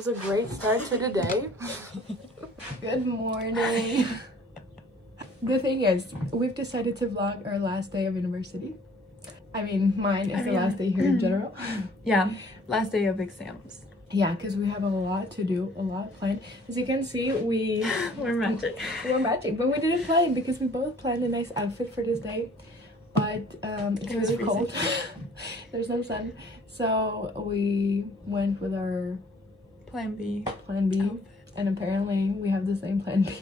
is a great start to the day. Good morning. The thing is, we've decided to vlog our last day of university. I mean, mine is the last day here in general. Yeah, last day of exams. Yeah, because we have a lot to do, a lot planned. As you can see, we're matching. We're matching, but we didn't plan because we both planned a nice outfit for this day. But it's really cold. There's no sun, so we went with our Plan B outfit. And apparently we have the same plan B.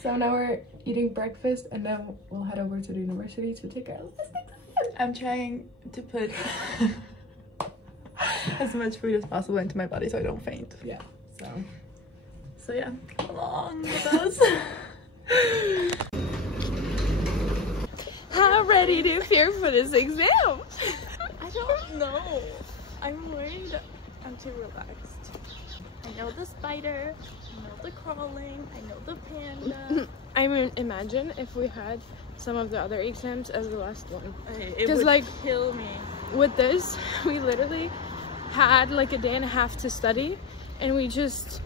So now we're eating breakfast, and now we'll head over to the university to take our last exam. I'm trying to put as much food as possible into my body so I don't faint. Yeah, so yeah, come along with us. How ready do you feel for this exam? I don't know. I'm worried I'm too relaxed. I know the spider, I know the crawling, I know the panda. I mean, imagine if we had some of the other exams as the last one. It would like kill me. With this, we literally had like a day and a half to study, and we just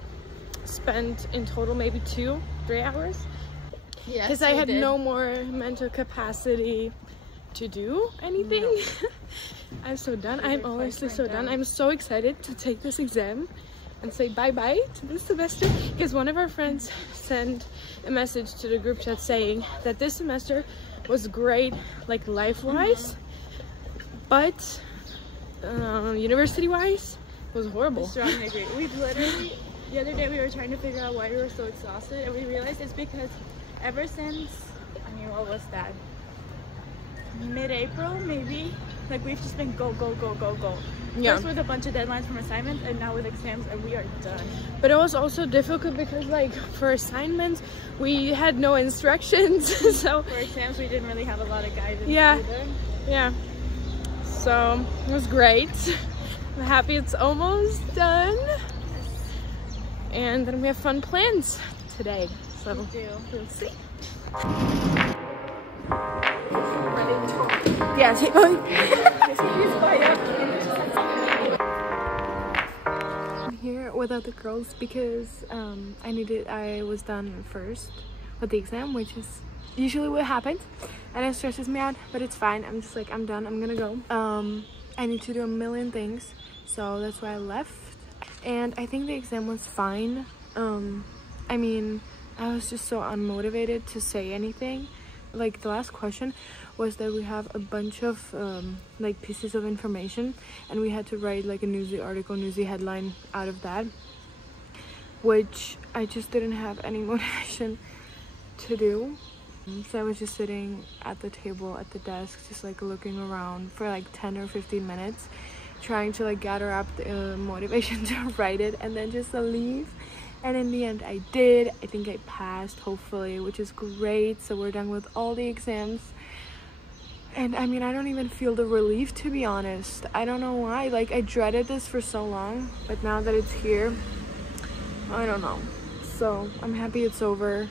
spent in total maybe 2-3 hours. Yes, because I had no more mental capacity to do anything. No. I'm so done. I'm honestly so done. I'm so excited to take this exam and say bye-bye to this semester, because one of our friends sent a message to the group chat saying that this semester was great, like life-wise, but university-wise was horrible. I strongly agree. We literally, the other day we were trying to figure out why we were so exhausted, and we realized it's because ever since, I mean, what was that? Mid-April, maybe? Like, we've just been go. Yeah. First with a bunch of deadlines from assignments, and now with exams, and we are done. But it was also difficult because, like, for assignments, we had no instructions. So for exams, we didn't really have a lot of guidance either. Yeah. So it was great. I'm happy it's almost done. And then we have fun plans today. So we do. We'll see. Yeah, keep going. I'm here without the girls because I was done first with the exam, which is usually what happens, and it stresses me out, but it's fine. I'm just like, I'm done, I'm gonna go. I need to do a million things, so that's why I left. And I think the exam was fine. I mean, I was just so unmotivated to say anything. Like, the last question was that we have a bunch of like pieces of information, and we had to write like a newsy article, newsy headline out of that, which I just didn't have any motivation to do. So I was just sitting at the table at the desk, just like looking around for like 10 or 15 minutes, trying to like gather up the motivation to write it and then just leave. And in the end I did. I think I passed, hopefully, which is great. So we're done with all the exams. And I mean, I don't even feel the relief, to be honest. I don't know why. Like, I dreaded this for so long, but now that it's here, I don't know. So I'm happy it's over.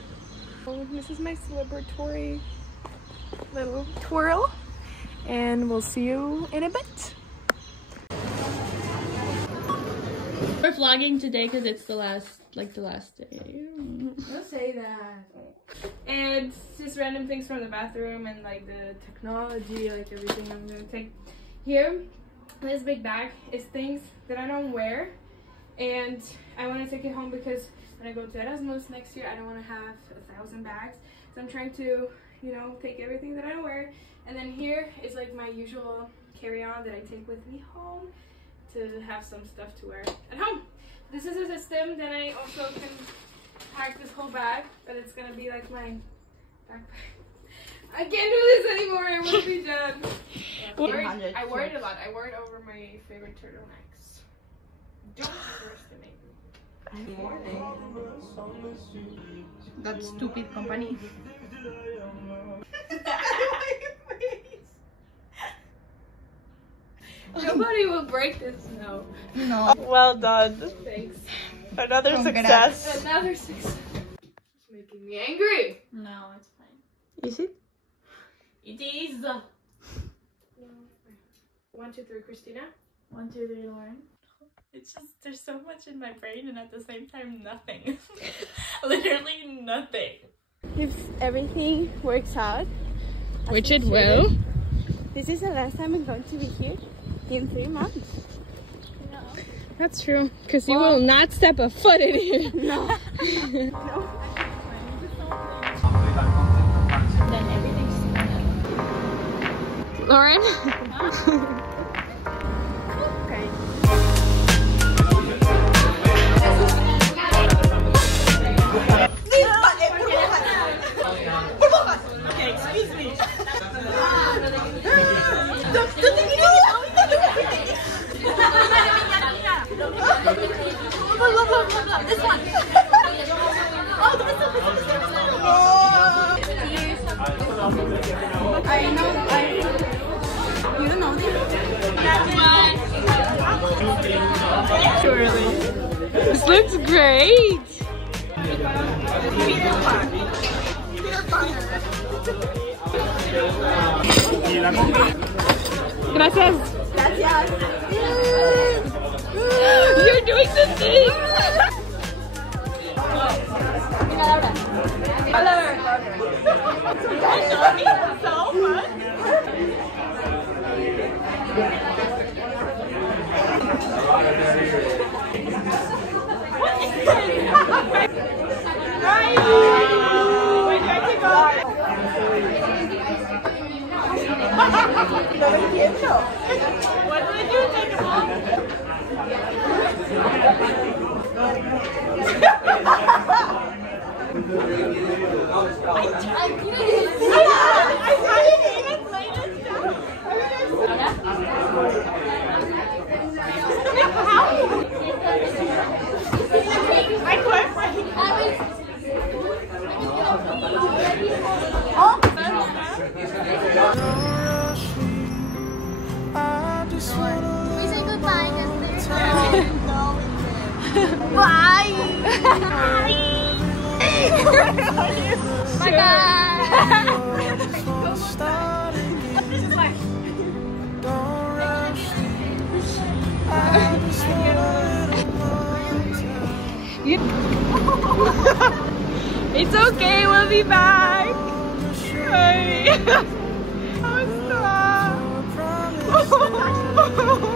Oh, this is my celebratory little twirl, and we'll see you in a bit. We're vlogging today because it's the last day. Don't say that. And just random things from the bathroom and like the technology, like everything I'm gonna take. Here, this big bag is things that I don't wear, and I want to take it home because when I go to Erasmus next year, I don't want to have 1,000 bags. So I'm trying to, you know, take everything that I don't wear. And then here is like my usual carry-on that I take with me home to have some stuff to wear at home. This is a system that I also can pack this whole bag, but it's gonna be like my backpack. I can't do this anymore, I will be done. I wore it a lot. I wore it over my favorite turtlenecks. Don't underestimate me. Good morning. That stupid company. Nobody will break this, no. No. Well done. Thanks. Another success. Another success. It's making me angry. No, it's fine. Is it? It is. 1, 2, 3, Kristýna. 1, 2, 3, Lauren. It's just, there's so much in my brain and at the same time, nothing. Literally nothing. If everything works out, which it will. This is the last time I'm going to be here in 3 months. No. That's true, because you will not step a foot in here. No. No. Then everything's Lauren? Okay. Okay, excuse me. This one. You don't know this? Too early. This looks great. Gracias. Gracias. You're doing the thing. What did you take them off? We say goodbye, Bye. Bye guys. It's okay, we'll be back. Hi. Oh, stop.